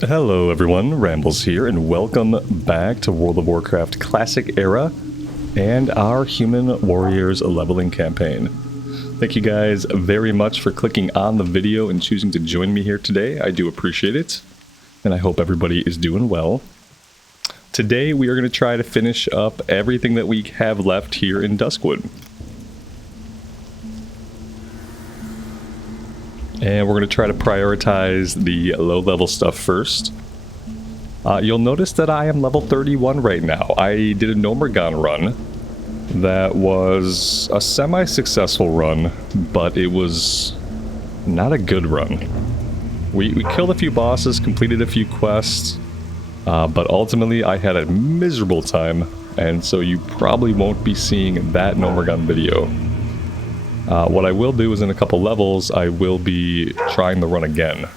Hello everyone, Rambles here, and welcome back to World of Warcraft Classic Era and our Human Warriors leveling campaign. Thank you guys very much for clicking on the video and choosing to join me here today. I do appreciate it, and I hope everybody is doing well. Today we are going to try to finish up everything that we have left here in Duskwood. And we're going to try to prioritize the low-level stuff first. You'll notice that I am level 31 right now. I did a Gnomeregan run that was a semi-successful run, but it was not a good run. We killed a few bosses, completed a few quests, but ultimately I had a miserable time, and so you probably won't be seeing that Gnomeregan video. What I will do is in a couple levels, I will be trying the run again.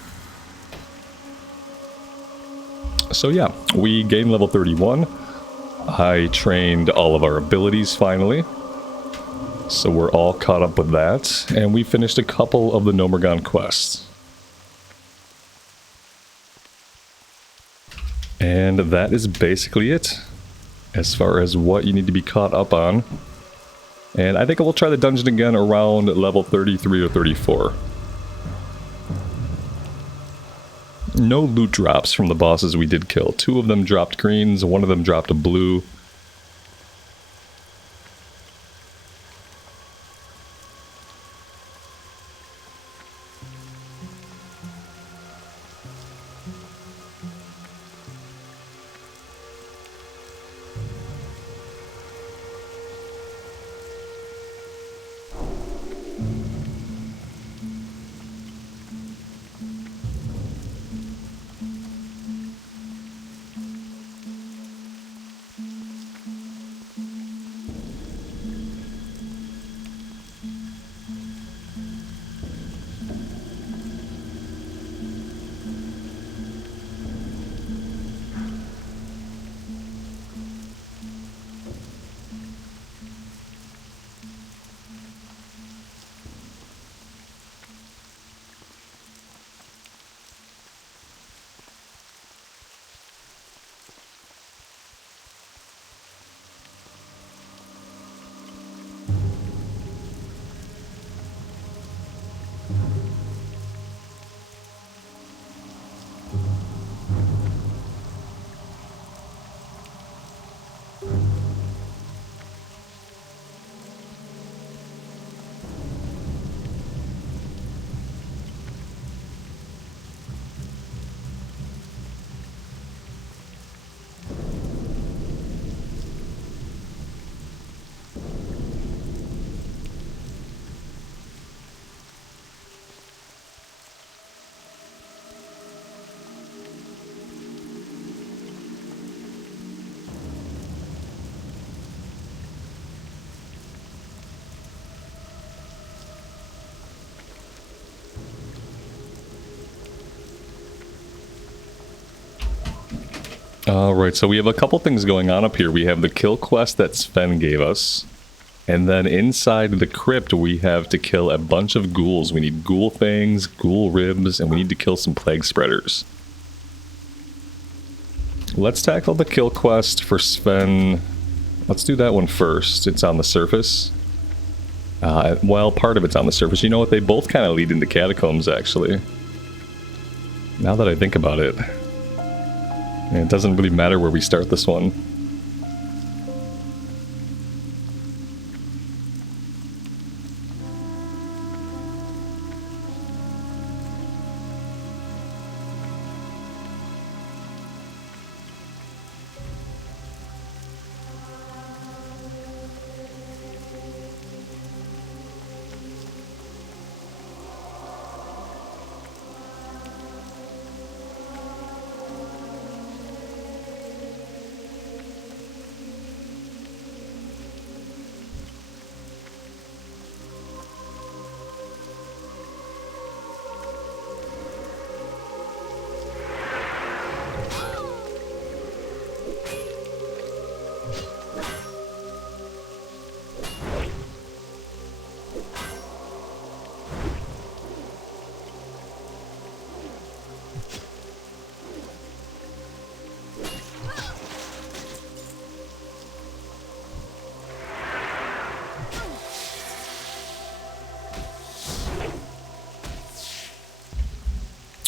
So yeah, we gained level 31. I trained all of our abilities finally. So we're all caught up with that. And we finished a couple of the Gnomeregan quests. And that is basically it, as far as what you need to be caught up on. And I think I will try the dungeon again around level 33 or 34. No loot drops from the bosses we did kill. 2 of them dropped greens, 1 of them dropped a blue. Alright, so we have a couple things going on up here. We have the kill quest that Sven gave us. And then inside the crypt we have to kill a bunch of ghouls. We need ghoul fangs, ghoul ribs, and we need to kill some plague spreaders. Let's tackle the kill quest for Sven. Let's do that one first. It's on the surface. Well, part of it's on the surface. You know what? They both kind of lead into catacombs, actually. Now that I think about it. It doesn't really matter where we start this one.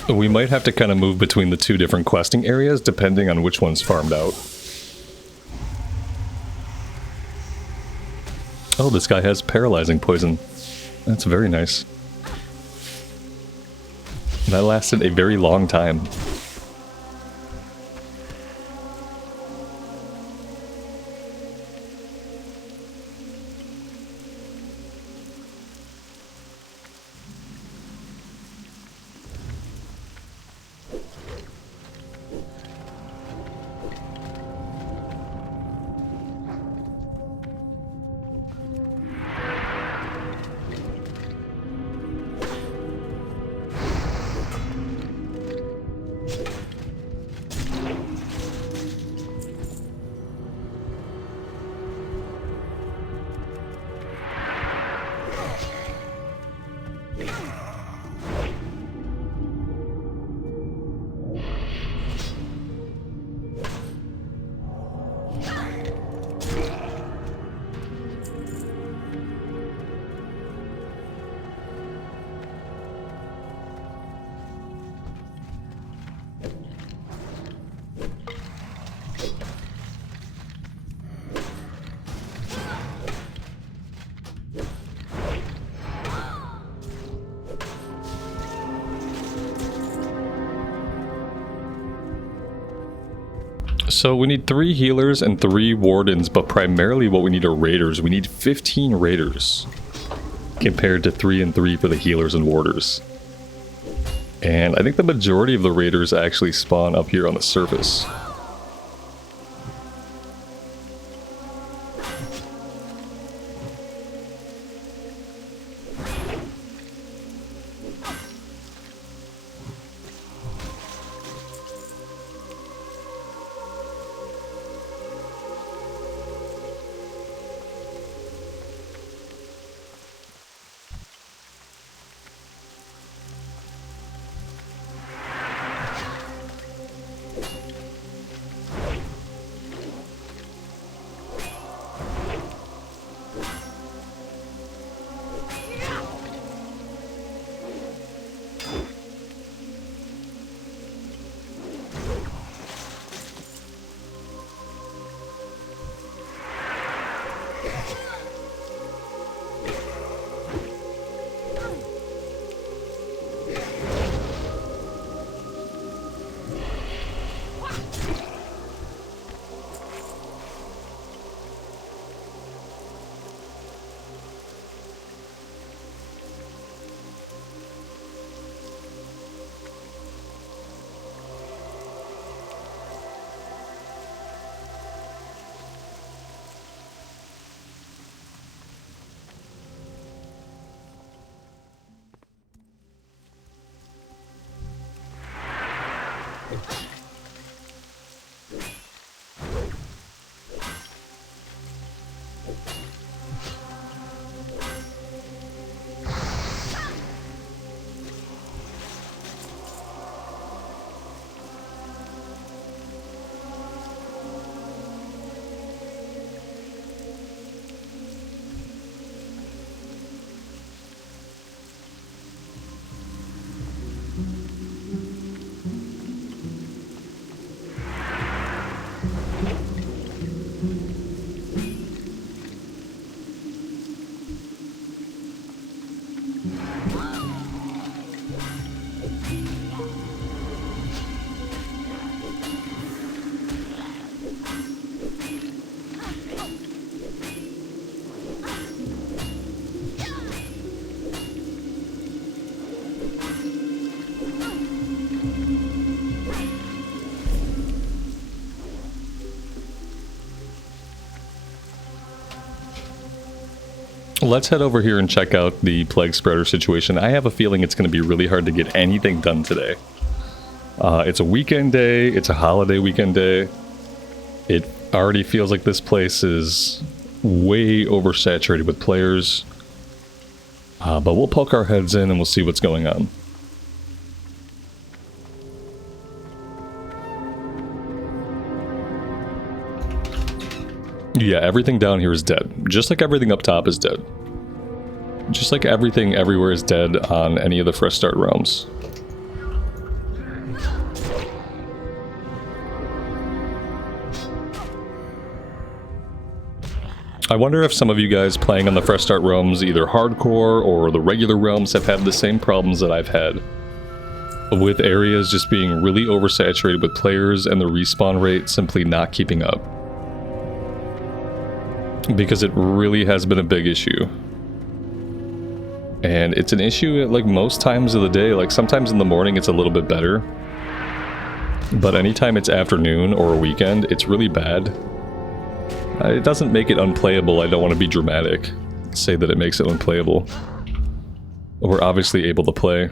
We might have to kind of move between the two different questing areas depending on which one's farmed out. Oh, this guy has paralyzing poison. That's very nice. That lasted a very long time. So we need 3 healers and 3 wardens, but primarily what we need are raiders. We need 15 raiders compared to 3 and 3 for the healers and warders. And I think the majority of the raiders actually spawn up here on the surface. Let's head over here and check out the plague spreader situation. I have a feeling it's going to be really hard to get anything done today. It's a weekend day. It's a holiday weekend day. It already feels like this place is way oversaturated with players. But we'll poke our heads in and we'll see what's going on. Yeah, everything down here is dead. Just like everything up top is dead. Just like everything everywhere is dead on any of the fresh start realms. I wonder if some of you guys playing on the Fresh Start realms, either hardcore or the regular realms, have had the same problems that I've had, with areas just being really oversaturated with players and the respawn rate simply not keeping up. Because it really has been a big issue. And it's an issue at like most times of the day. Like sometimes in the morning it's a little bit better, but anytime it's afternoon or a weekend, it's really bad. It doesn't make it unplayable. I don't want to be dramatic, say that it makes it unplayable. We're obviously able to play.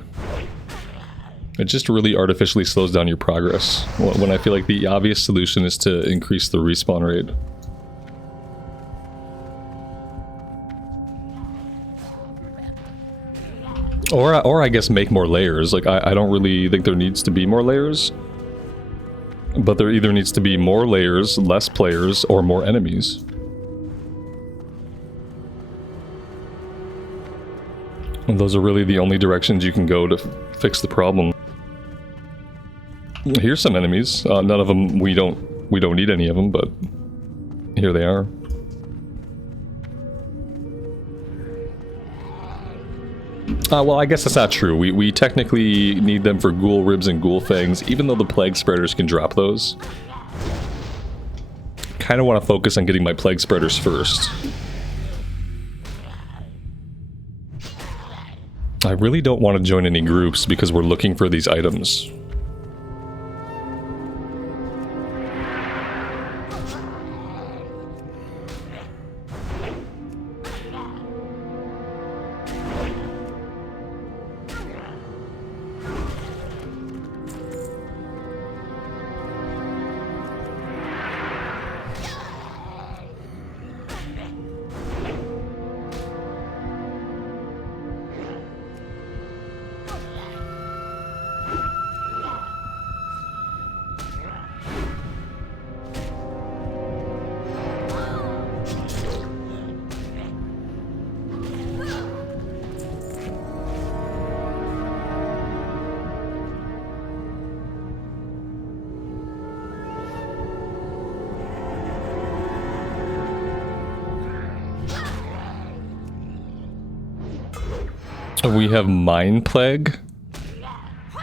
It just really artificially slows down your progress, when I feel like the obvious solution is to increase the respawn rate. Or I guess make more layers. Like, I don't really think there needs to be more layers. But there either needs to be more layers, less players, or more enemies. And those are really the only directions you can go to fix the problem. Here's some enemies. None of them, we don't need any of them, but here they are. Well, I guess that's not true. We technically need them for ghoul ribs and ghoul fangs, even though the plague spreaders can drop those. Kind of want to focus on getting my plague spreaders first. I really don't want to join any groups because we're looking for these items. We have Mind Plague,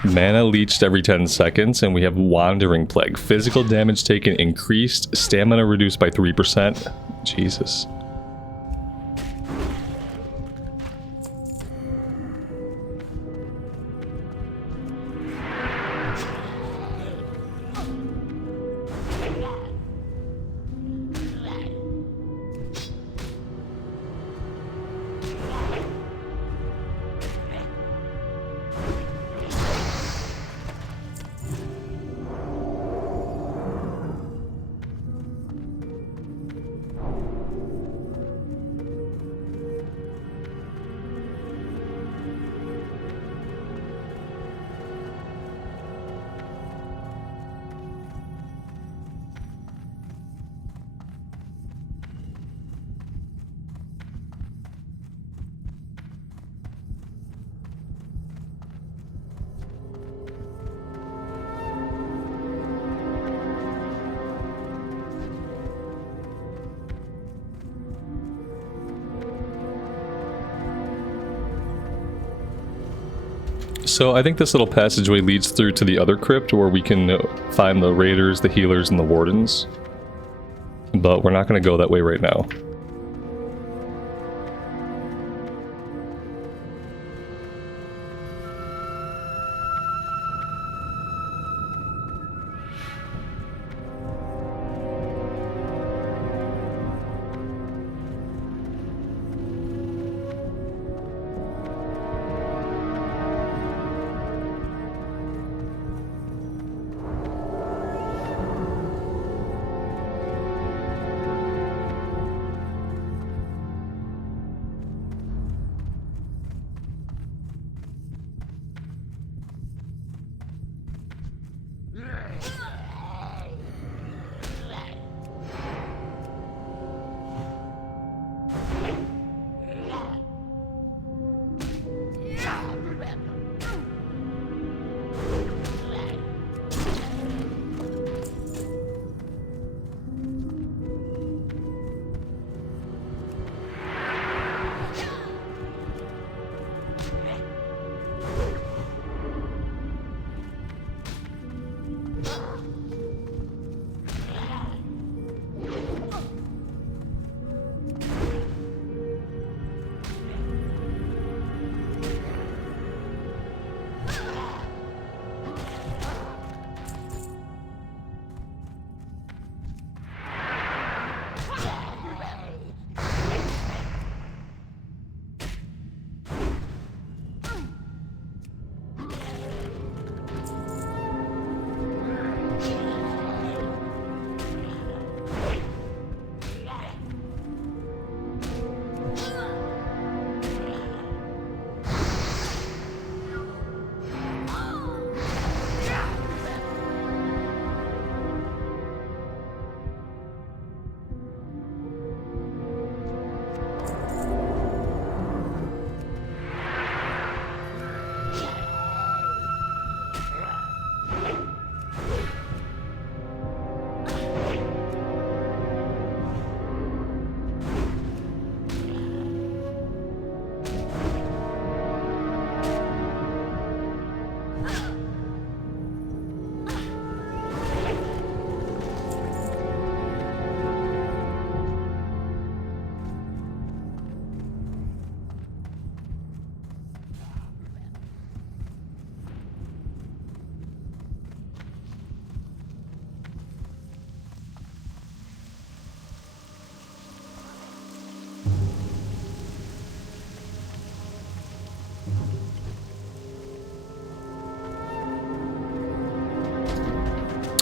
mana leached every 10 seconds, and we have Wandering Plague. Physical damage taken increased, stamina reduced by 3%. Jesus. So I think this little passageway leads through to the other crypt where we can find the raiders, the healers, and the wardens. But we're not going to go that way right now.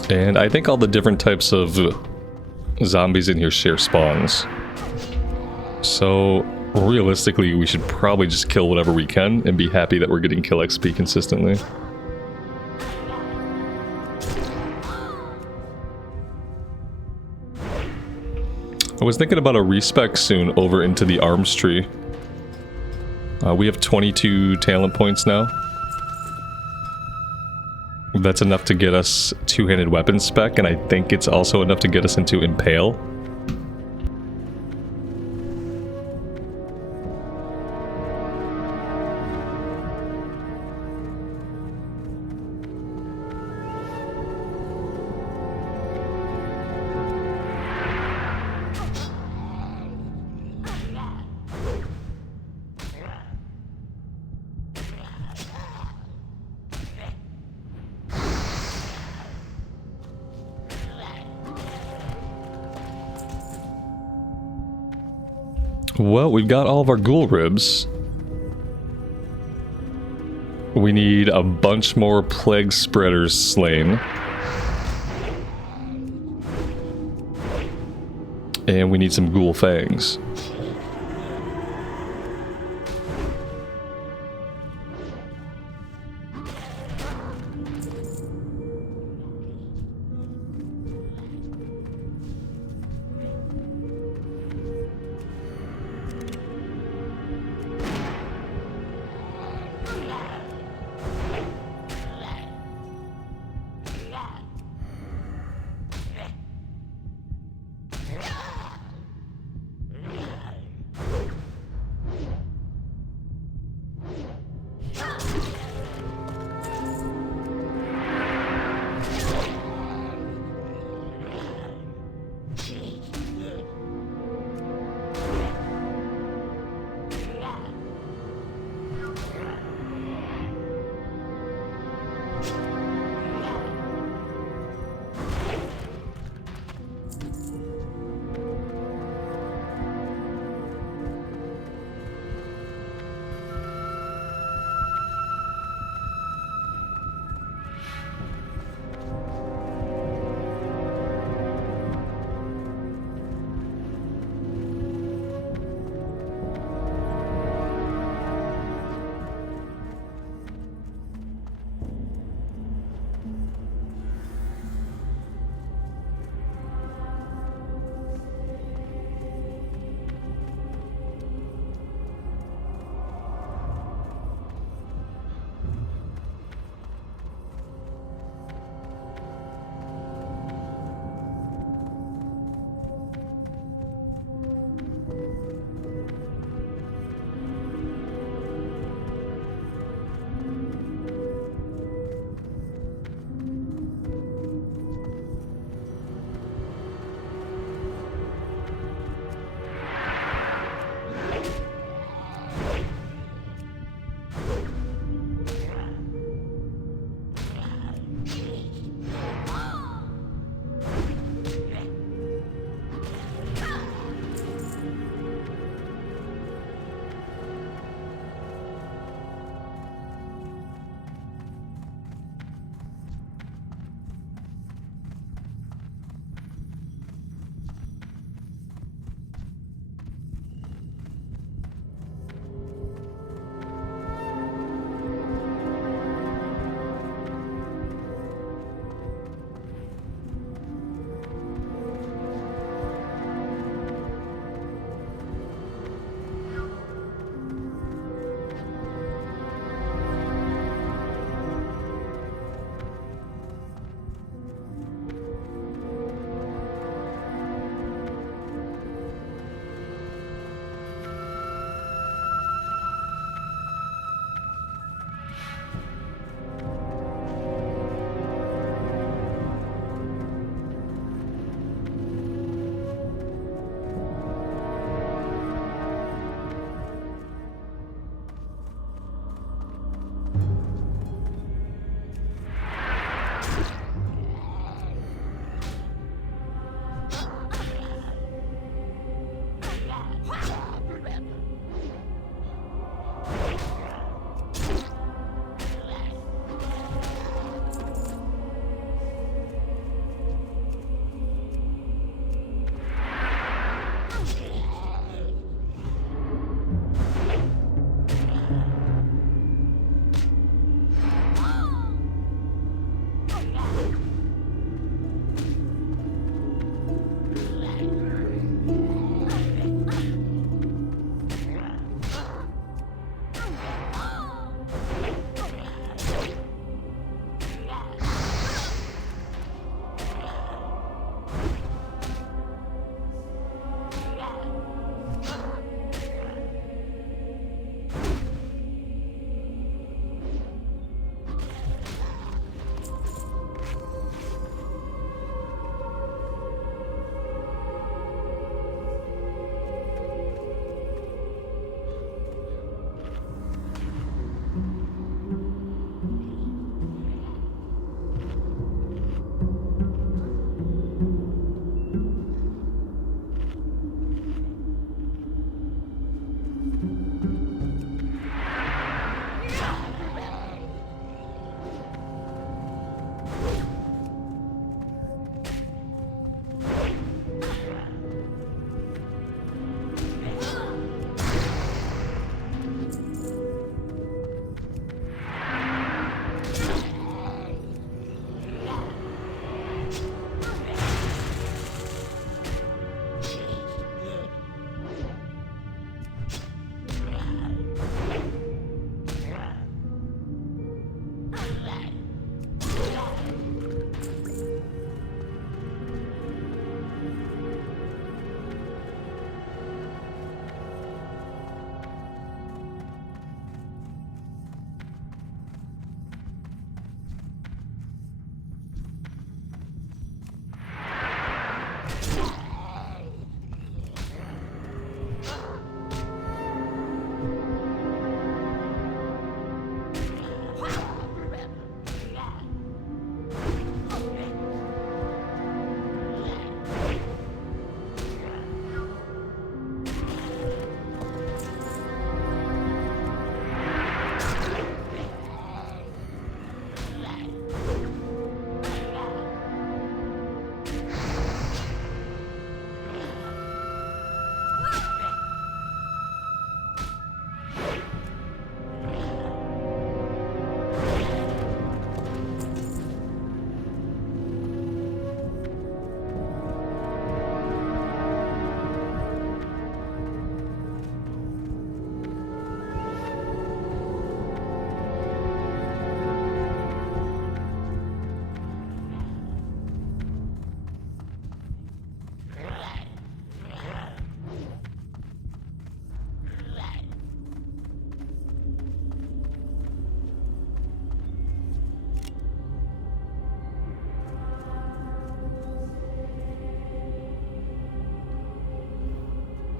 And I think all the different types of zombies in here share spawns. So, realistically, we should probably just kill whatever we can and be happy that we're getting kill XP consistently. I was thinking about a respec soon over into the arms tree. We have 22 talent points now. That's enough to get us two-handed weapon spec, and I think it's also enough to get us into Impale. Well, we've got all of our ghoul ribs. We need a bunch more plague spreaders slain. And we need some ghoul fangs.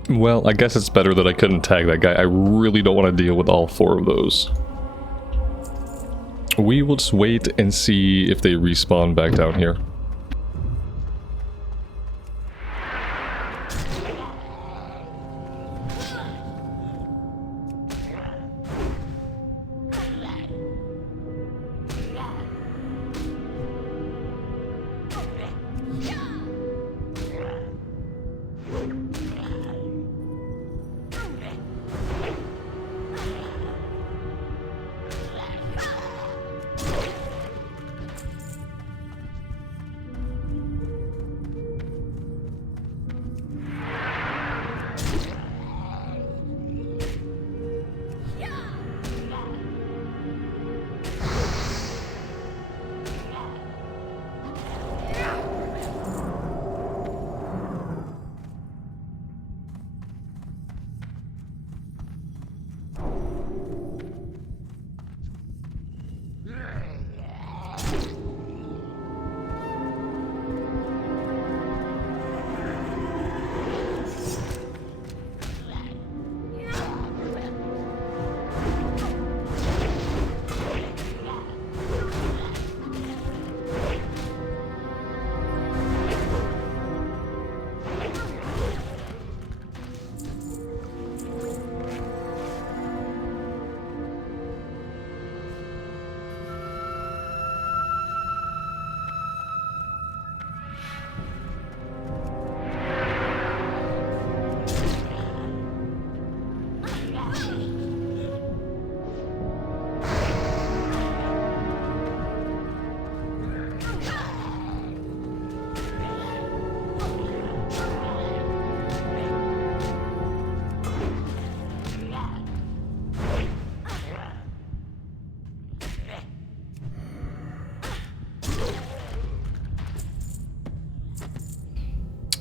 Well, I guess it's better that I couldn't tag that guy. I really don't want to deal with all 4 of those. We will just wait and see if they respawn back down here.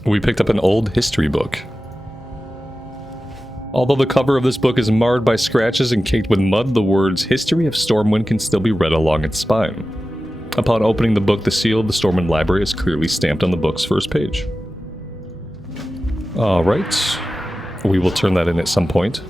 We picked up an old history book. Although the cover of this book is marred by scratches and caked with mud, the words "History of Stormwind" can still be read along its spine. Upon opening the book, the seal of the Stormwind Library is clearly stamped on the book's first page. Alright, we will turn that in at some point.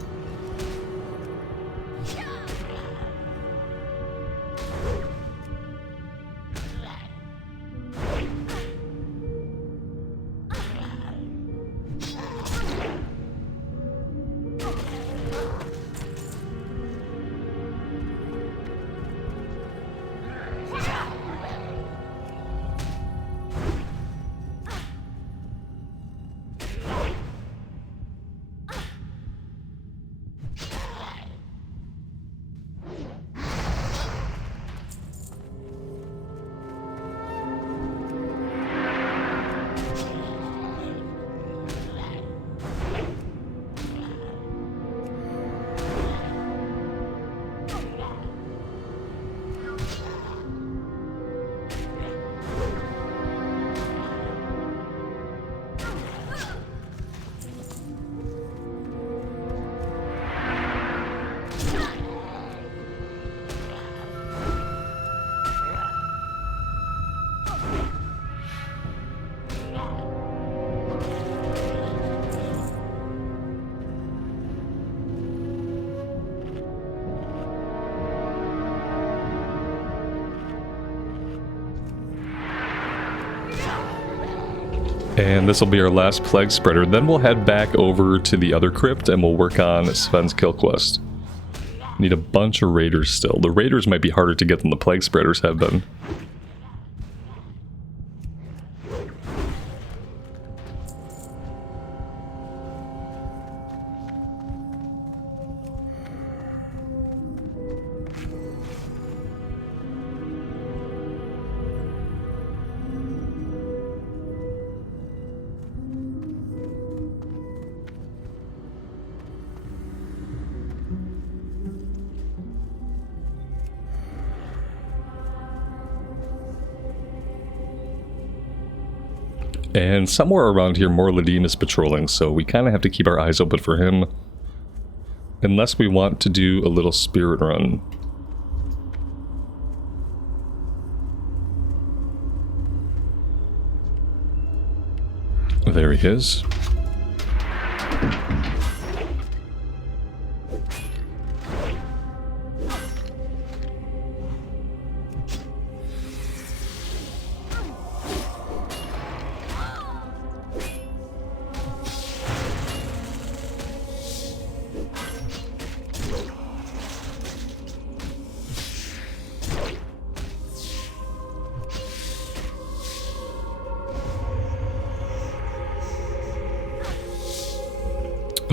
And this will be our last plague spreader. Then we'll head back over to the other crypt and we'll work on Sven's kill quest. Need a bunch of raiders still. The raiders might be harder to get than the plague spreaders have been. And somewhere around here, Morladine is patrolling, so we kind of have to keep our eyes open for him. Unless we want to do a little spirit run. There he is.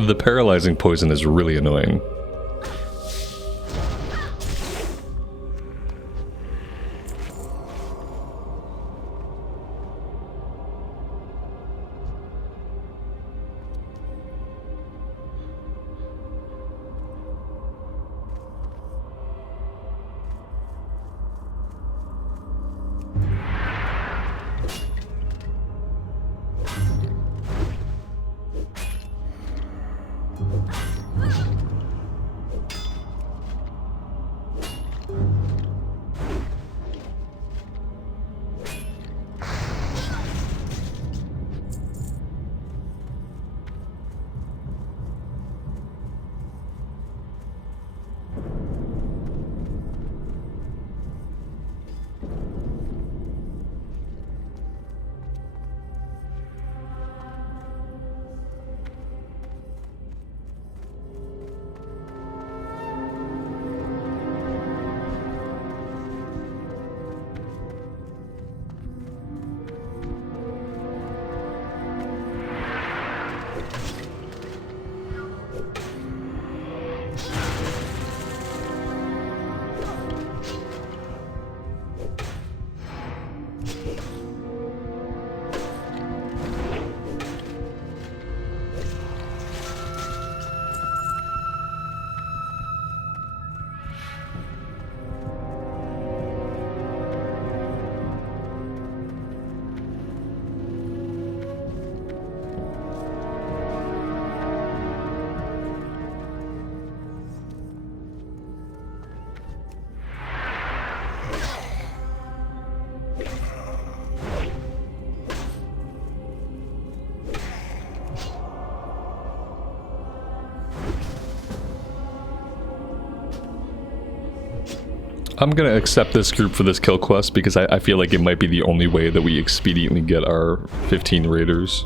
The paralyzing poison is really annoying. I'm gonna accept this group for this kill quest because I feel like it might be the only way that we expediently get our 15 raiders.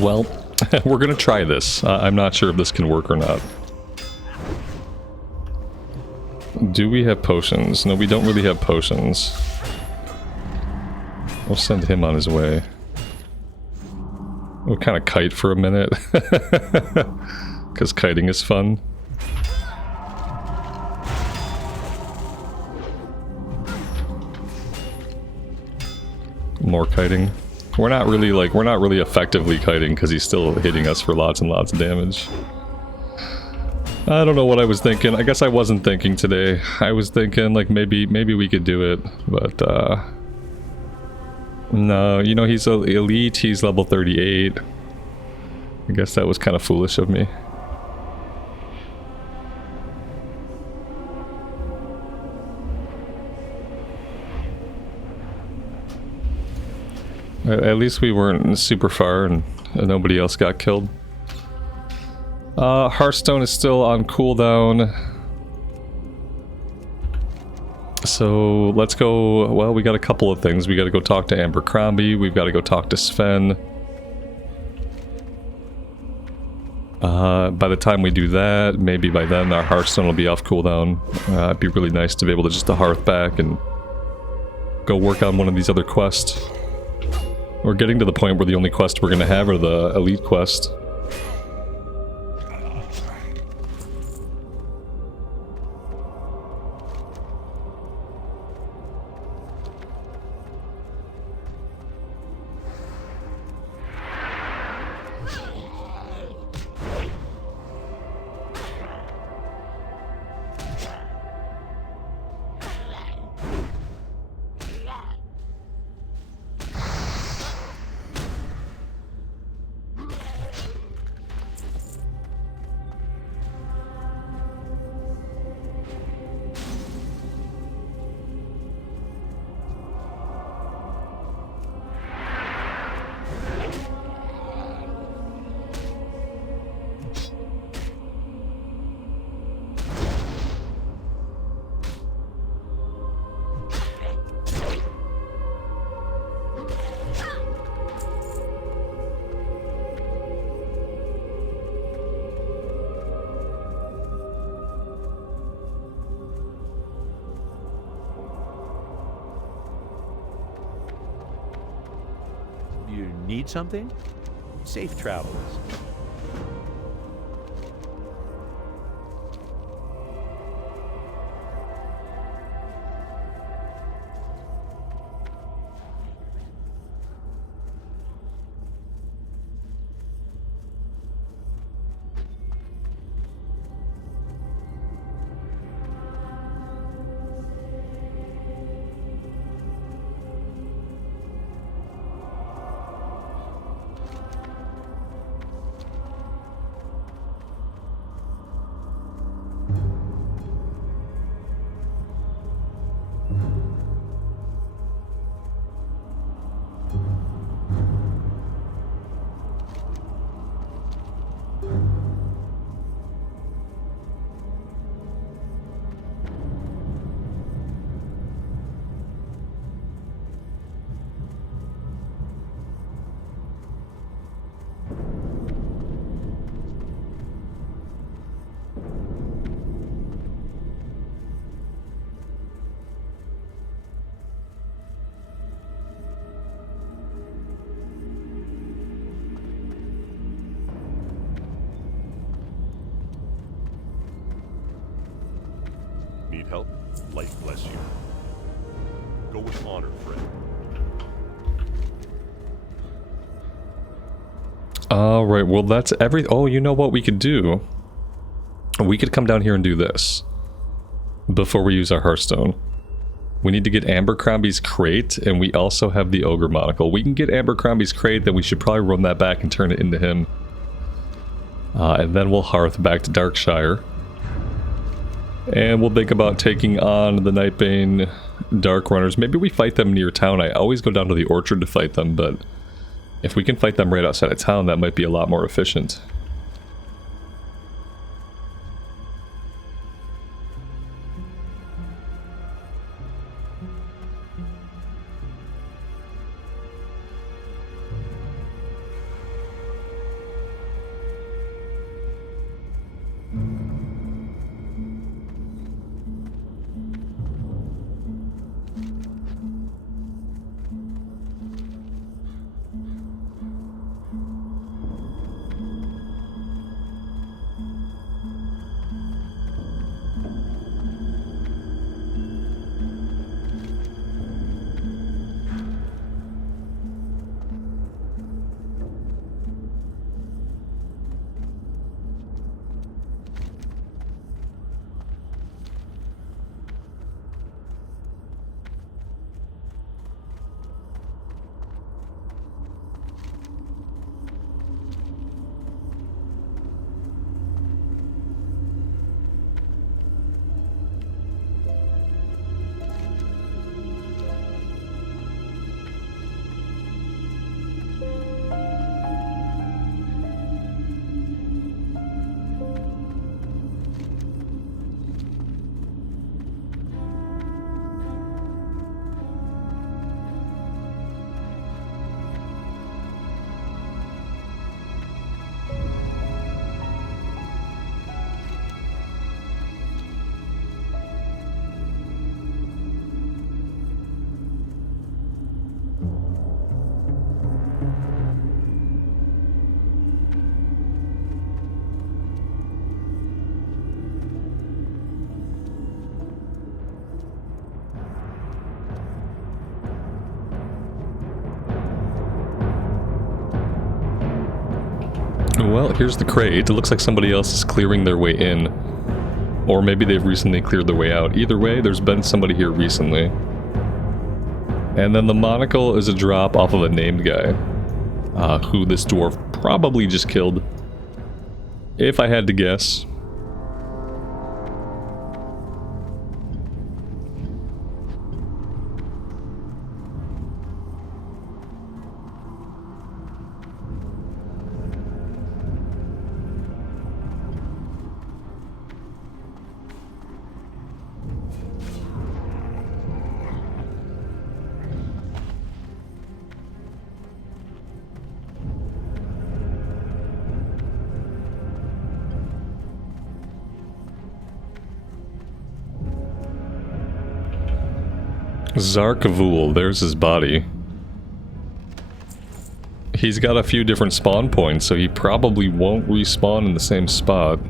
Well, we're gonna try this. I'm not sure if this can work or not. Do we have potions? No, we don't really have potions. We'll send him on his way. We'll kind of kite for a minute. Because kiting is fun. More kiting. We're not really effectively kiting because he's still hitting us for lots and lots of damage. I don't know what I was thinking. I guess I wasn't thinking today. I was thinking like maybe we could do it, but no, you know, he's elite, he's level 38. I guess that was kind of foolish of me. At least we weren't super far and nobody else got killed. Hearthstone is still on cooldown. So let's go. Well, we got a couple of things. We got to go talk to Abercrombie. We've got to go talk to Sven. By the time we do that, maybe by then our Hearthstone will be off cooldown. It'd be really nice to be able to just hearth back and go work on one of these other quests. We're getting to the point where the only quest we're going to have are the elite quest. Need something? Safe travels. Need help? Light bless you. Go with honor, friend. Alright, well that's oh, you know what we could do? We could come down here and do this. Before we use our Hearthstone. We need to get Abercrombie's crate, and we also have the Ogre Monocle. We can get Abercrombie's crate, then we should probably run that back and turn it into him. And then we'll hearth back to Darkshire. And we'll think about taking on the Nightbane Dark Runners. Maybe we fight them near town. I always go down to the Orchard to fight them, but if we can fight them right outside of town, that might be a lot more efficient. Well, here's the crate. It looks like somebody else is clearing their way in. Or maybe they've recently cleared their way out. Either way, there's been somebody here recently. And then the monocle is a drop off of a named guy. Who this dwarf probably just killed. If I had to guess. Zarkavul, there's his body. He's got a few different spawn points, so he probably won't respawn in the same spot.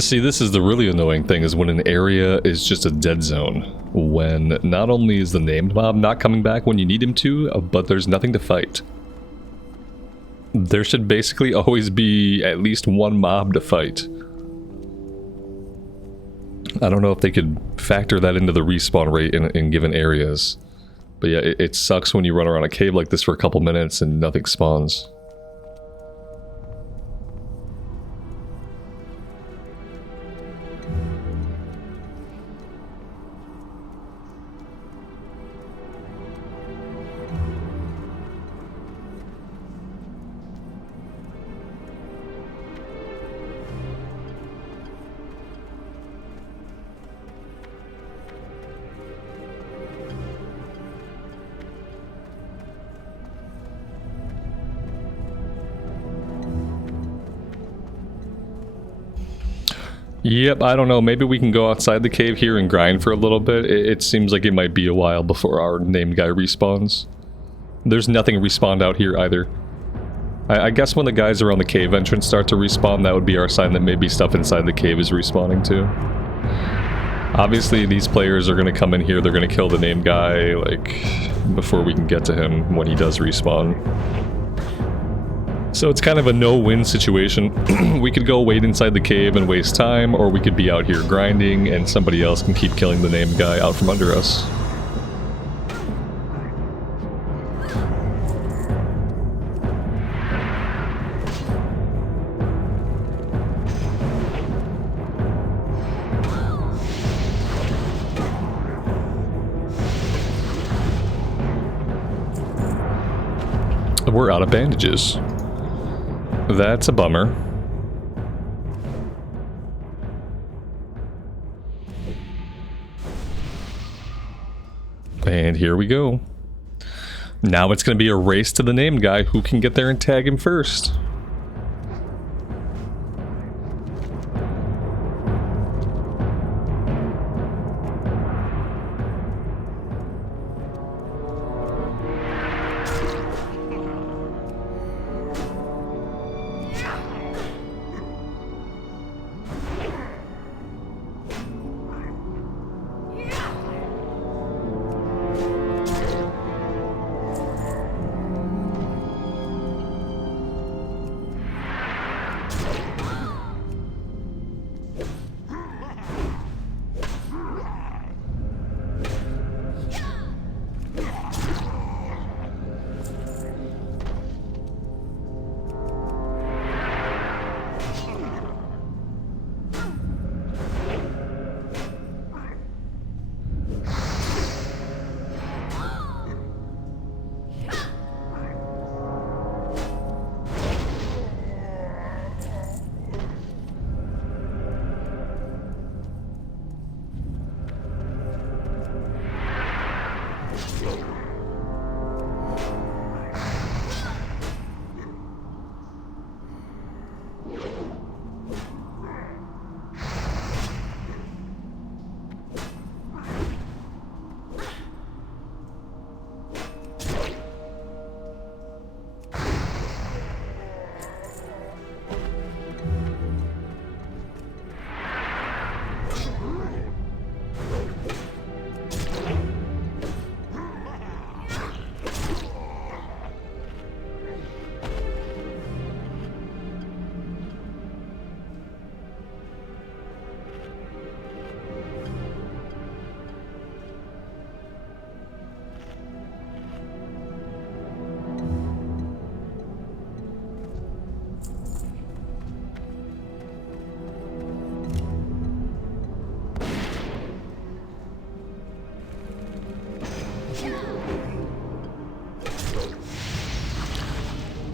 See, this is the really annoying thing, is when an area is just a dead zone. When not only is the named mob not coming back when you need him to, but there's nothing to fight. There should basically always be at least one mob to fight. I don't know if they could factor that into the respawn rate in given areas. But yeah, it sucks when you run around a cave like this for a couple minutes and nothing spawns. Yep, I don't know. Maybe we can go outside the cave here and grind for a little bit. It seems like it might be a while before our named guy respawns. There's nothing respawned out here either. I guess when the guys around the cave entrance start to respawn, that would be our sign that maybe stuff inside the cave is respawning too. Obviously, these players are going to come in here, they're going to kill the named guy, like, before we can get to him when he does respawn. So it's kind of a no-win situation. We could go wait inside the cave and waste time, or we could be out here grinding and somebody else can keep killing the named guy out from under us. We're out of bandages. That's a bummer. And here we go. Now it's going to be a race to the named guy. Who can get there and tag him first?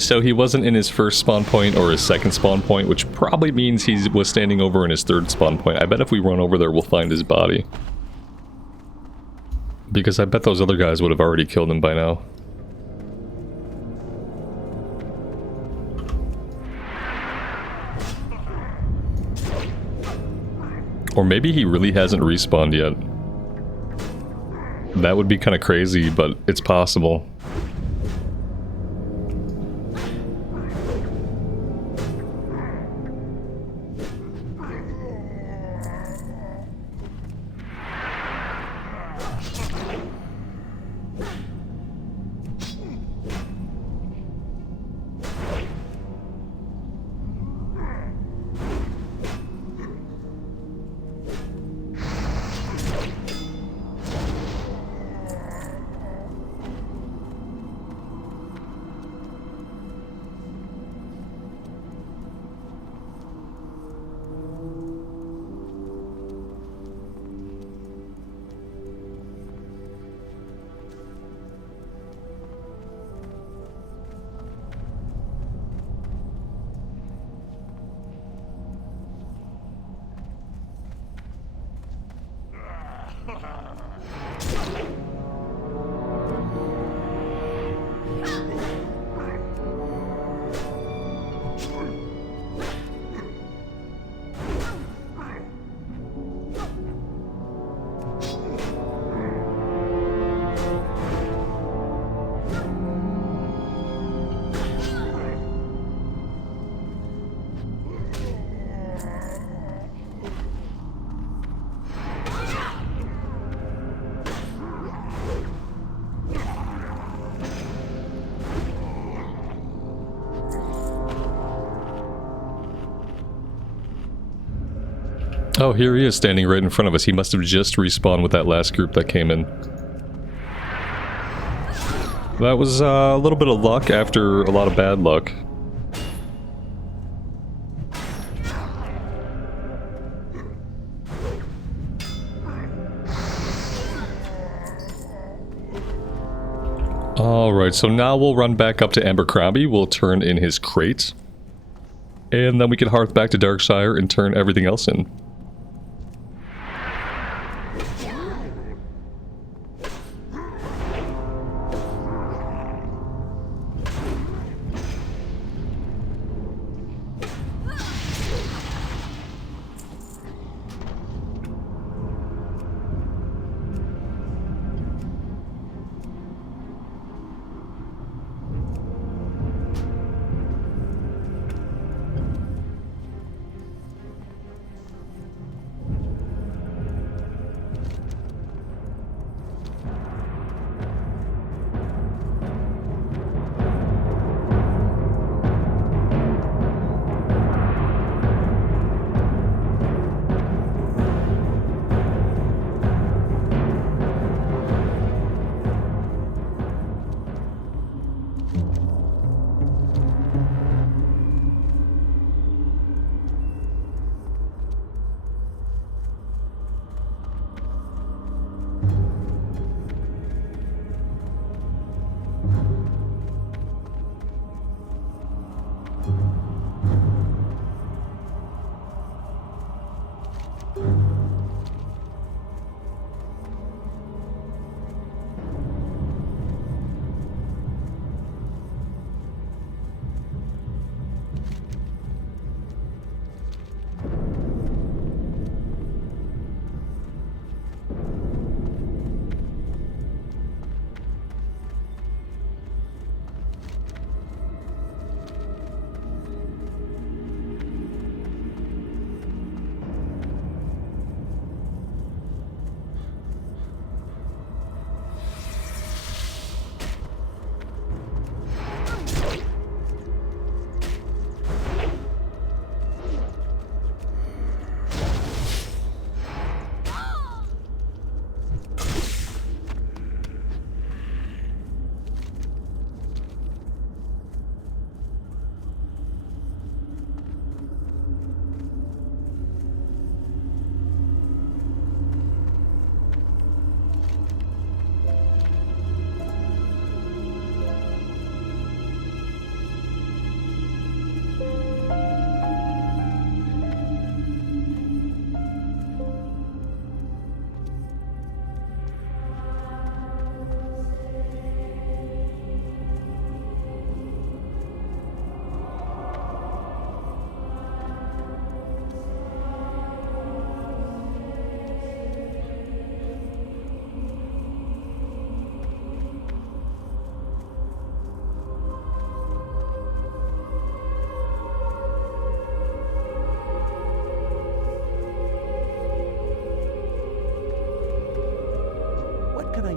So he wasn't in his first spawn point or his second spawn point, which probably means he was standing over in his third spawn point. I bet if we run over there, we'll find his body. Because I bet those other guys would have already killed him by now. Or maybe he really hasn't respawned yet. That would be kind of crazy, but it's possible. Oh, here he is standing right in front of us. He must have just respawned with that last group that came in. That was a little bit of luck after a lot of bad luck. Alright, so now we'll run back up to Abercrombie. We'll turn in his crate. And then we can hearth back to Darkshire and turn everything else in.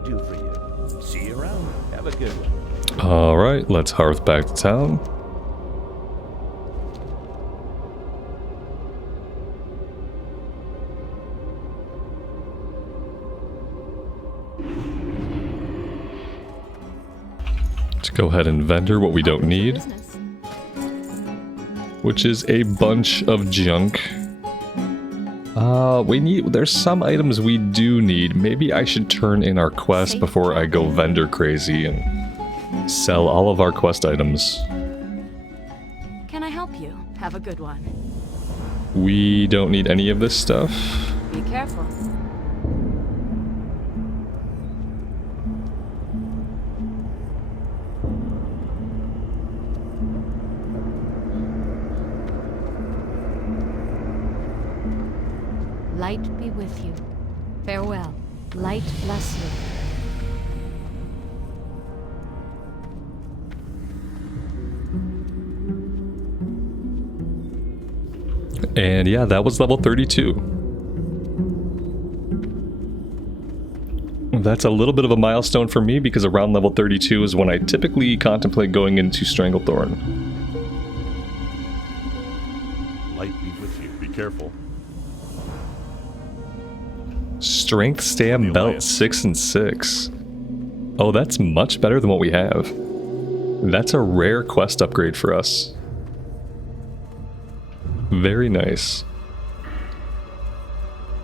do for you? See you around. Have a good one. Alright, let's hearth back to town. Let's go ahead and vendor what we don't need, which is a bunch of junk. There's some items we do need. Maybe I should turn in our quest before I go vendor crazy and sell all of our quest items. Can I help you? Have a good one. We don't need any of this stuff. Be careful. Light be with you. Farewell. Light bless you. And yeah, that was level 32. That's a little bit of a milestone for me because around level 32 is when I typically contemplate going into Stranglethorn. Light be with you. Be careful. Strength Stam Belt 6 and 6. Oh, that's much better than what we have. That's a rare quest upgrade for us. Very nice.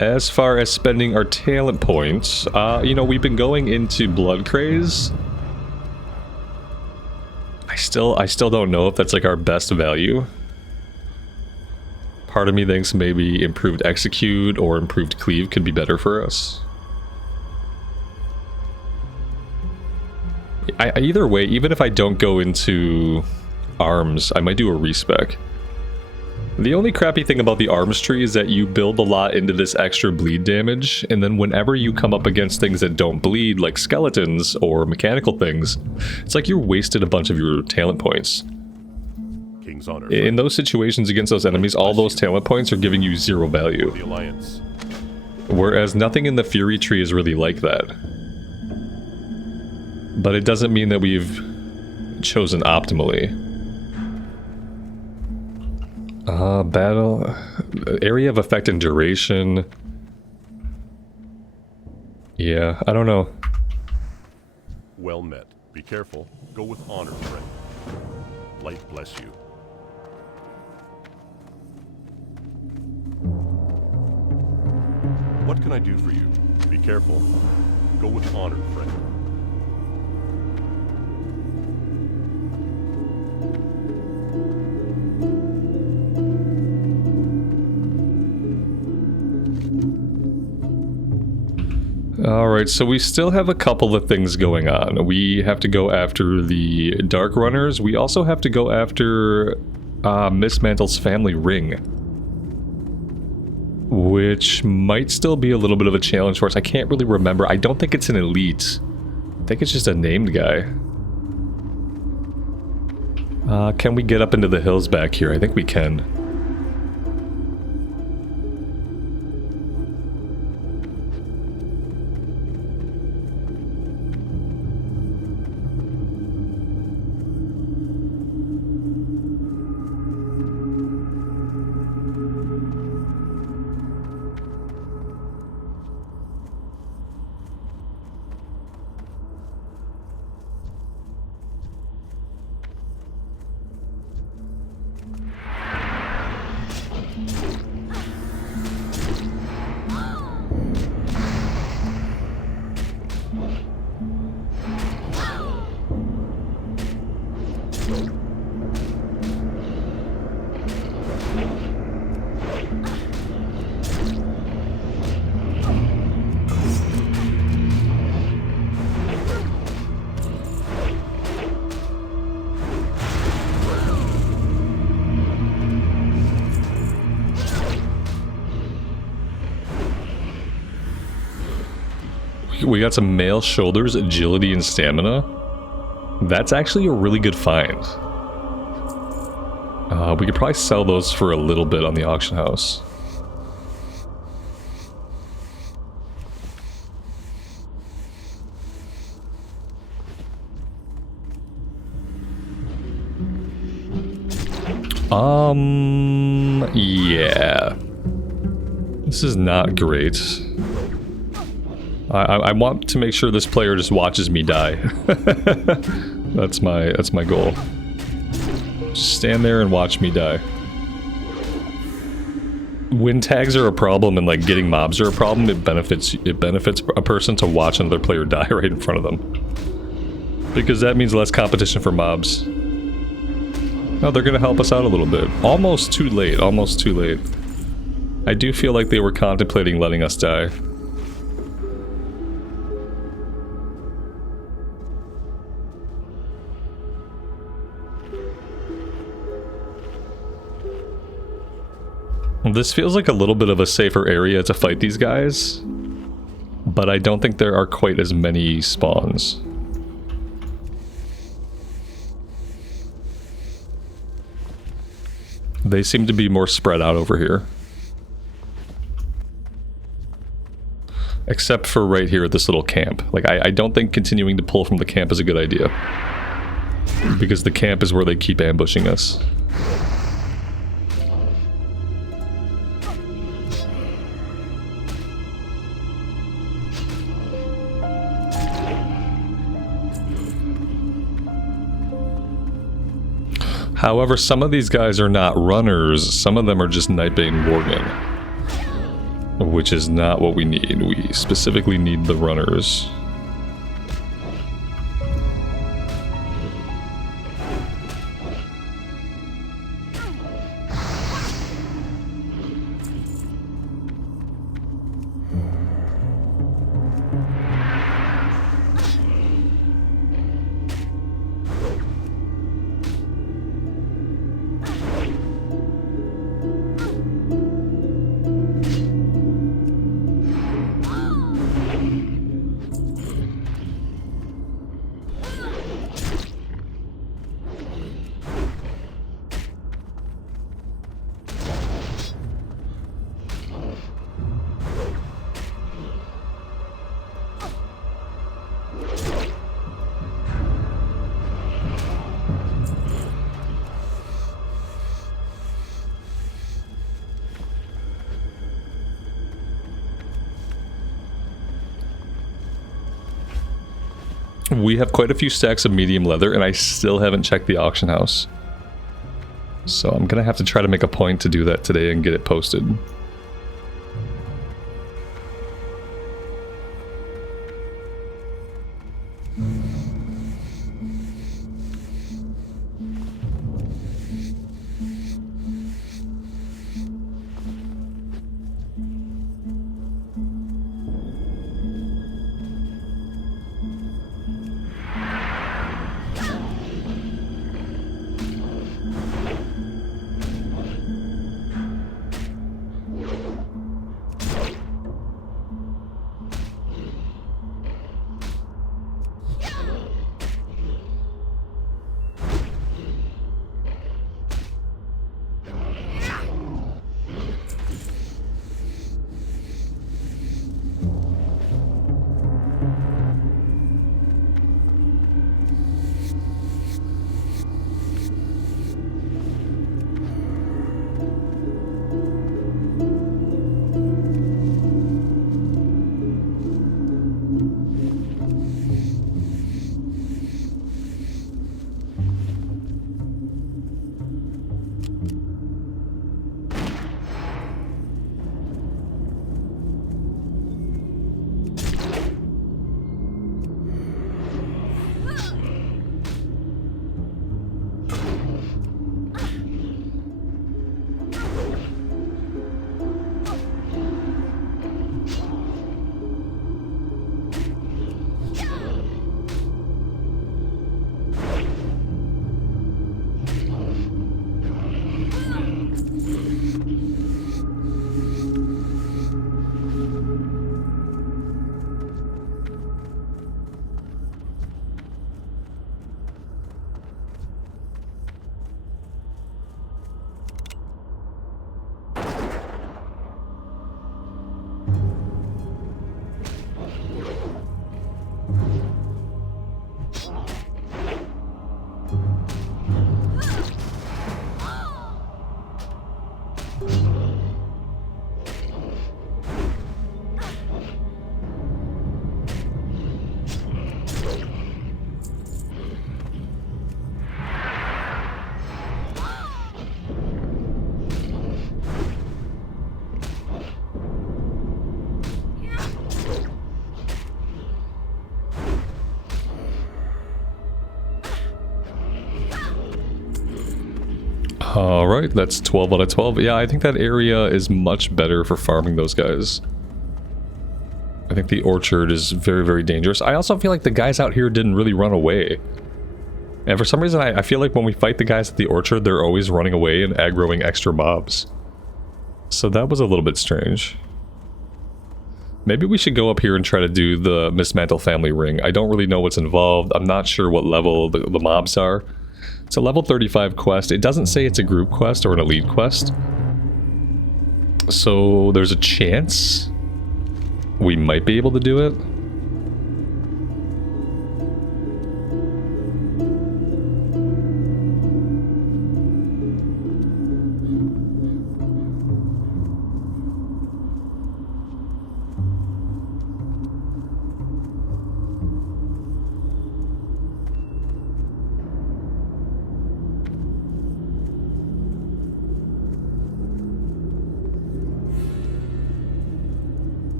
As far as spending our talent points, we've been going into Blood Craze. I still don't know if that's like our best value. Part of me thinks maybe improved execute or improved cleave could be better for us. Either way, even if I don't go into arms, I might do a respec. The only crappy thing about the arms tree is that you build a lot into this extra bleed damage, and then whenever you come up against things that don't bleed, like skeletons or mechanical things, it's like you're wasted a bunch of your talent points. King's honor. In those situations against those enemies, all those talent points are giving you 0 value. The Alliance. Whereas nothing in the Fury tree is really like that. But it doesn't mean that we've chosen optimally. Battle... Area of effect and duration... Yeah, I don't know. Well met. Be careful. Go with honor, friend. Light bless you. What can I do for you? Be careful. Go with honor, friend. Alright, so we still have a couple of things going on. We have to go after the Dark Runners. We also have to go after Miss Mantle's family ring, which might still be a little bit of a challenge for us. I can't really remember. I don't think it's an elite. I think it's just a named guy. Can we get up into the hills back here? I think we can. We got some male shoulders, agility, and stamina. That's actually a really good find. We could probably sell those for a little bit on the auction house. Yeah. This is not great. I want to make sure this player just watches me die. That's my goal. Just stand there and watch me die. When tags are a problem and like getting mobs are a problem, it benefits a person to watch another player die right in front of them. Because that means less competition for mobs. No, they're gonna help us out a little bit. Almost too late, almost too late. I do feel like they were contemplating letting us die. This feels like a little bit of a safer area to fight these guys, but I don't think there are quite as many spawns. They seem to be more spread out over here. Except for right here at this little camp. Like, I don't think continuing to pull from the camp is a good idea. Because the camp is where they keep ambushing us. However, some of these guys are not runners, some of them are just Nightbane warging. Which is not what we need. We specifically need the runners. We have quite a few stacks of medium leather, and I still haven't checked the auction house. So I'm gonna have to try to make a point to do that today and get it posted. Alright, that's 12 out of 12. Yeah, I think that area is much better for farming those guys. I think the orchard is very, very dangerous. I also feel like the guys out here didn't really run away. And for some reason, I feel like when we fight the guys at the orchard, they're always running away and aggroing extra mobs. So that was a little bit strange. Maybe we should go up here and try to do the Mismantle family ring. I don't really know what's involved. I'm not sure what level the mobs are. It's a level 35 quest. It doesn't say it's a group quest or an elite quest. So there's a chance we might be able to do it.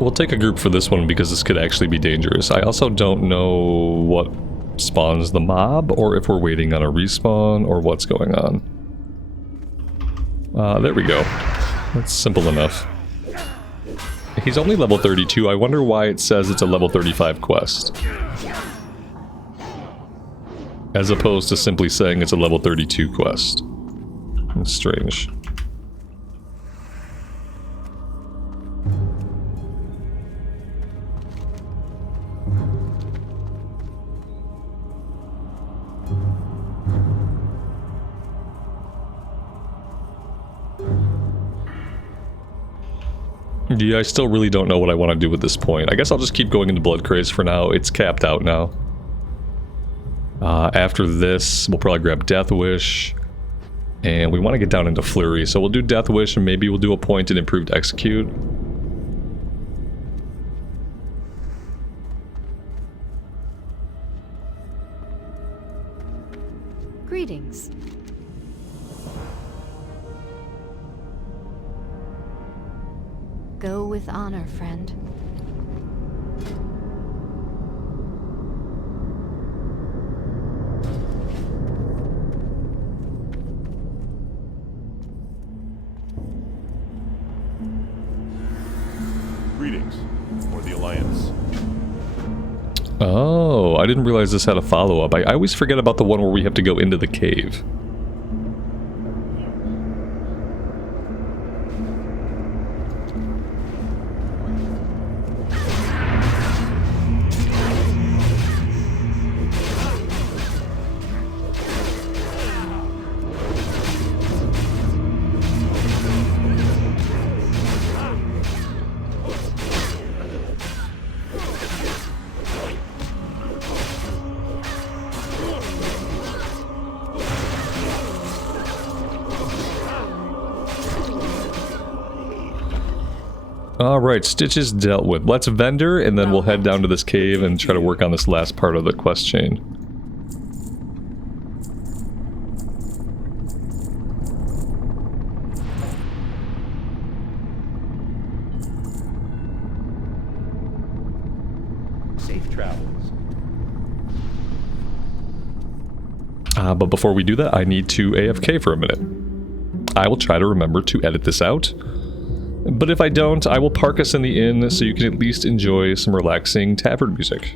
We'll take a group for this one because this could actually be dangerous. I also don't know what spawns the mob, or if we're waiting on a respawn, or what's going on. There we go. That's simple enough. He's only level 32. I wonder why it says it's a level 35 quest, as opposed to simply saying it's a level 32 quest. It's strange. Yeah, I still really don't know what I want to do at this point. I guess I'll just keep going into Blood Craze for now. It's capped out now. After this, we'll probably grab Death Wish. And we want to get down into Flurry, so we'll do Death Wish and maybe we'll do a point in Improved Execute. Greetings. Go with honor, friend. Greetings, for the Alliance. Oh, I didn't realize this had a follow-up. I always forget about the one where we have to go into the cave. Alright, Stitches dealt with. Let's vendor, and then we'll head down to this cave and try to work on this last part of the quest chain. Safe travels. But before we do that, I need to AFK for a minute. I will try to remember to edit this out. But if I don't, I will park us in the inn so you can at least enjoy some relaxing tavern music.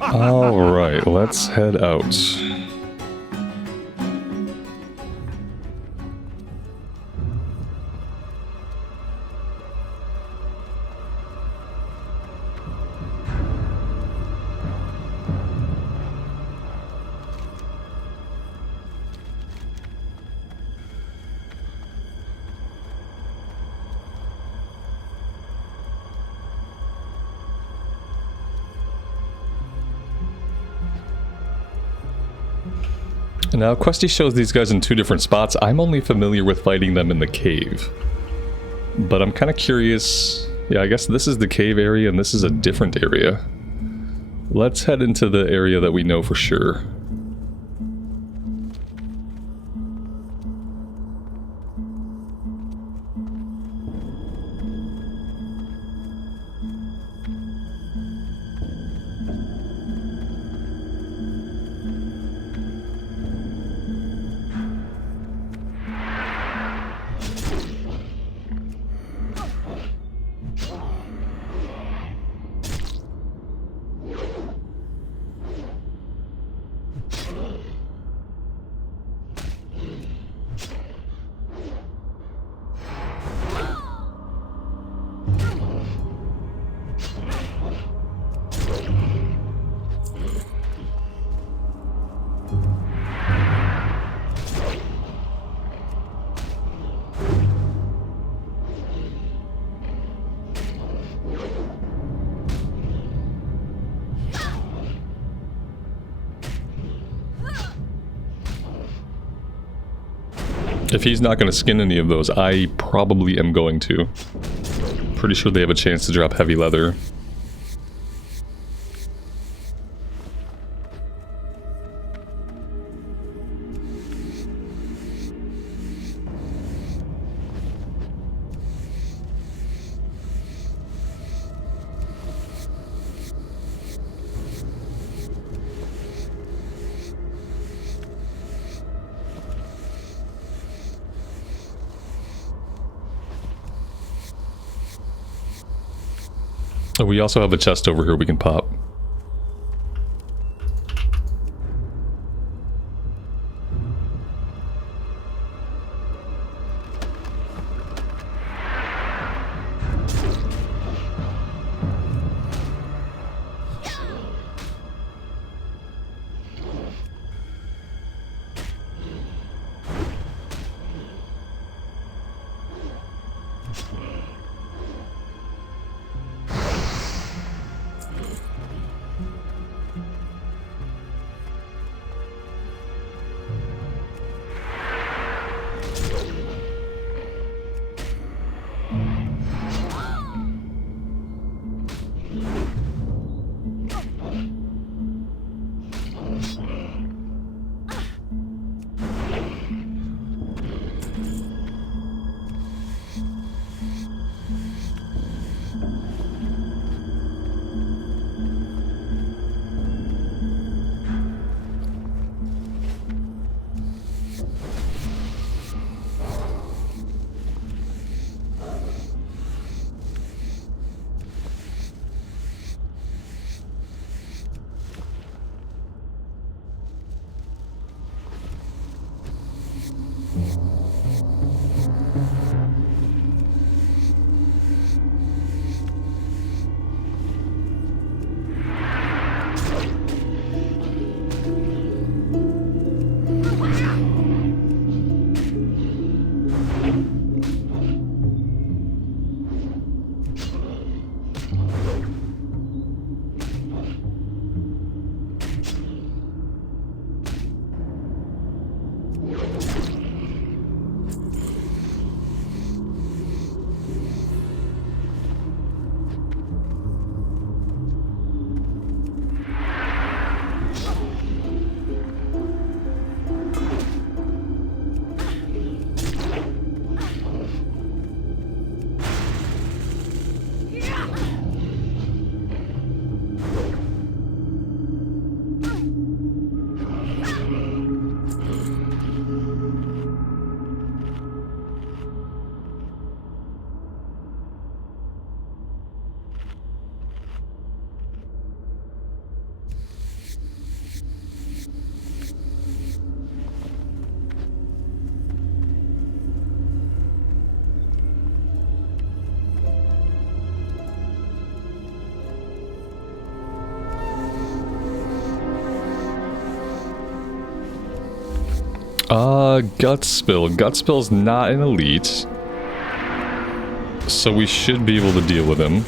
Alright, let's head out. Now, Questie shows these guys in two different spots. I'm only familiar with fighting them in the cave. But I'm kind of curious. Yeah, I guess this is the cave area and this is a different area. Let's head into the area that we know for sure. If he's not going to skin any of those, I probably am going to. Pretty sure they have a chance to drop heavy leather. We also have a chest over here we can pop. Gut Spill. Gut Spill's not an elite. So we should be able to deal with him.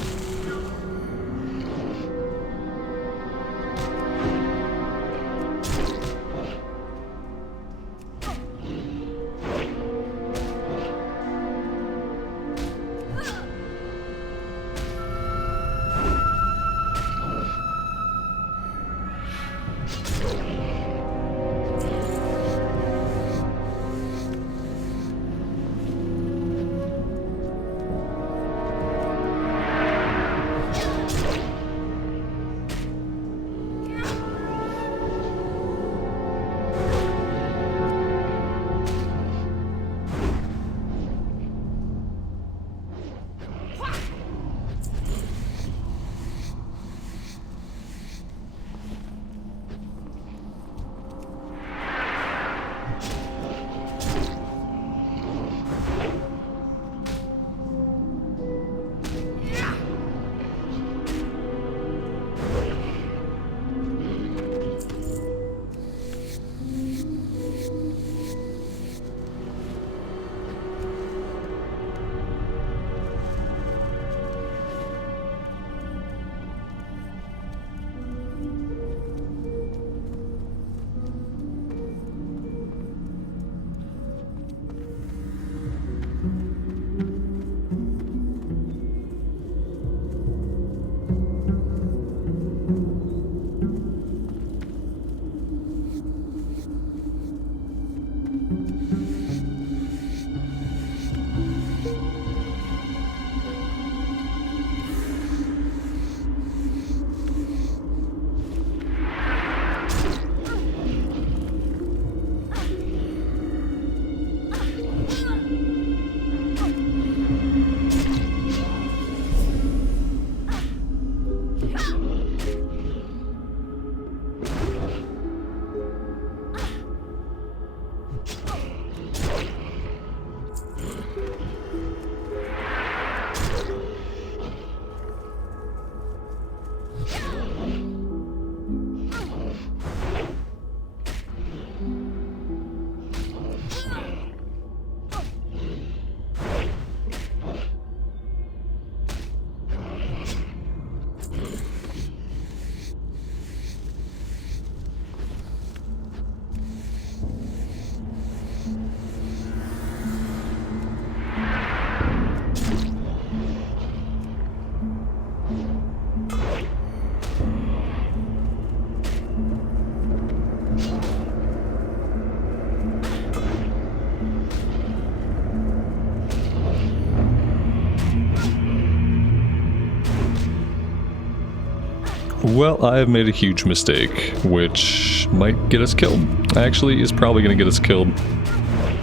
Well, I have made a huge mistake, which might get us killed. Actually, is probably going to get us killed.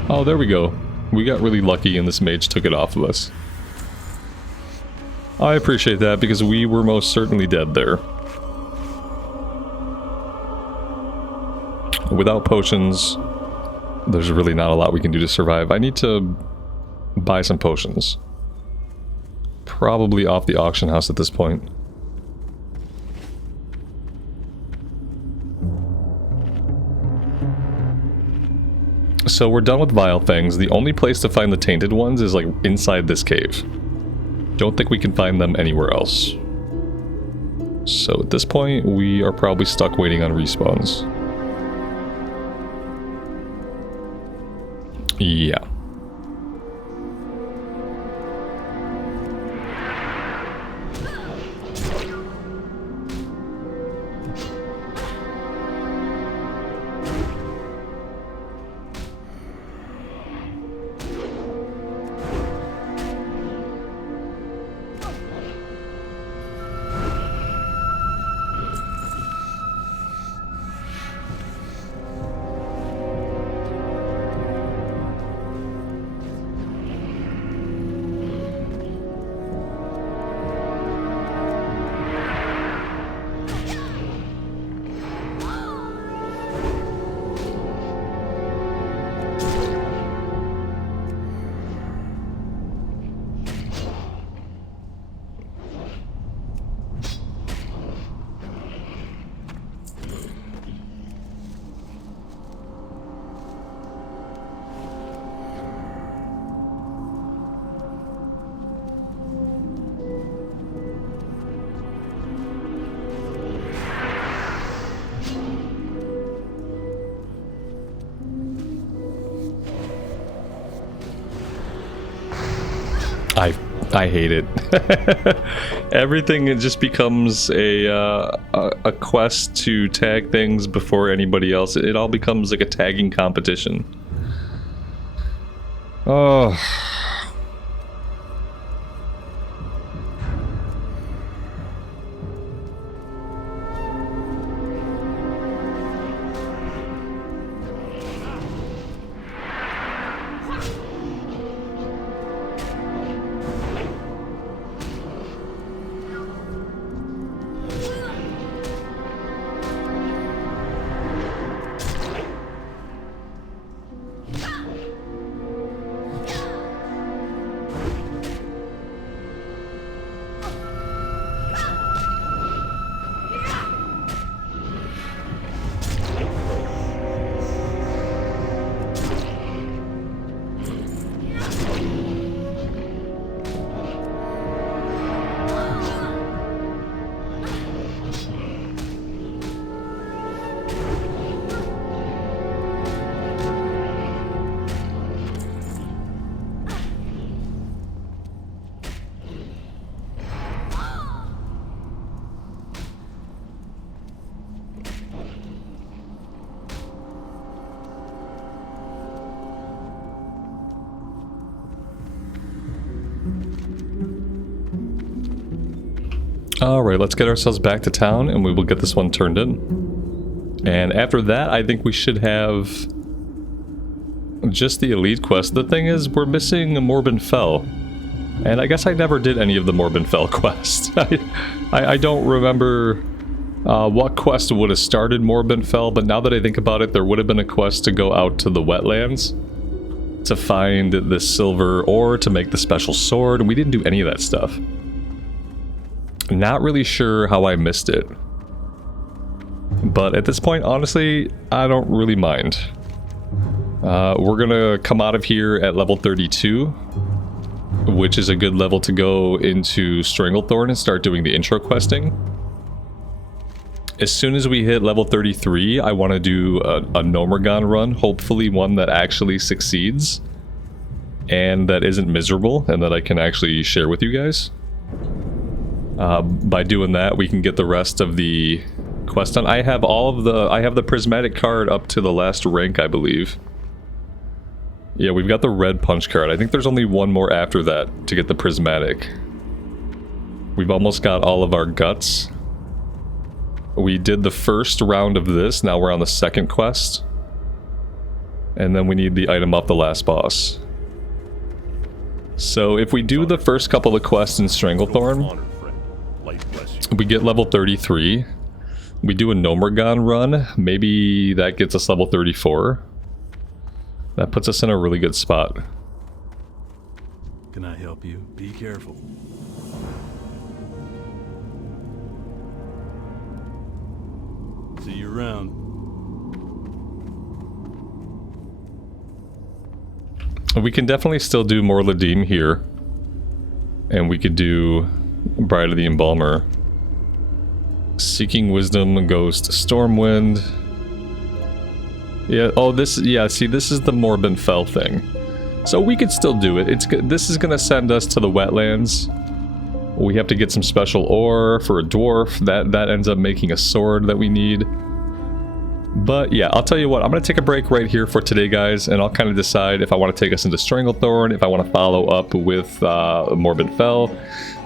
Oh, there we go. We got really lucky and this mage took it off of us. I appreciate that because we were most certainly dead there. Without potions, there's really not a lot we can do to survive. I need to buy some potions. Probably off the auction house at this point. So we're done with vile things. The only place to find the tainted ones is like inside this cave. Don't think we can find them anywhere else. So at this point, we are probably stuck waiting on respawns. Yeah. I hate it. Everything, it just becomes a quest to tag things before anybody else. It all becomes like a tagging competition. Oh. Alright, let's get ourselves back to town and we will get this one turned in. And after that, I think we should have just the elite quest. The thing is, we're missing Morbin Fell. And I guess I never did any of the Morbin Fell quests. I don't remember what quest would have started Morbin Fell, but now that I think about it, there would have been a quest to go out to the wetlands to find the silver ore to make the special sword, and we didn't do any of that stuff. Not really sure how I missed it. But at this point, honestly, I don't really mind. We're gonna come out of here at level 32, which is a good level to go into Stranglethorn and start doing the intro questing. As soon as we hit level 33, I want to do a Gnomeregan run, hopefully one that actually succeeds, and that isn't miserable, and that I can actually share with you guys. By doing that, we can get the rest of the quest done. I have the prismatic card up to the last rank, I believe. Yeah, we've got the red punch card. I think there's only one more after that to get the prismatic. We've almost got all of our guts. We did the first round of this, now we're on the second quest. And then we need the item off the last boss. So if we do the first couple of quests in Stranglethorn, we get level 33. We do a Gnomeregan run, maybe that gets us level 34. That puts us in a really good spot. Can I help you? Be careful. See you around. We can definitely still do more Ladim here. And we could do Bride of the Embalmer. Seeking Wisdom, Ghost, Stormwind. Yeah, oh this, yeah, see this is the Morbid Fell thing. So we could still do it. This is gonna send us to the wetlands. We have to get some special ore for a dwarf. That ends up making a sword that we need. But yeah, I'll tell you what, I'm going to take a break right here for today, guys, and I'll kind of decide if I want to take us into Stranglethorn, if I want to follow up with Morbid Fell.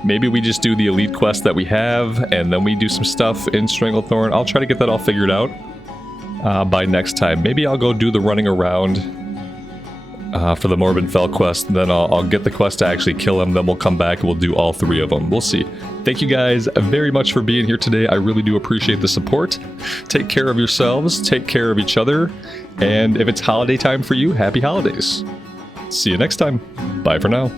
Maybe we just do the elite quest that we have, and then we do some stuff in Stranglethorn. I'll try to get that all figured out by next time. Maybe I'll go do the running around for the Morbid Fell quest, then I'll get the quest to actually kill him, then we'll come back and we'll do all 3 of them. We'll see. Thank you guys very much for being here today. I really do appreciate the support. Take care of yourselves, take care of each other, and if it's holiday time for you, happy holidays. See you next time. Bye for now.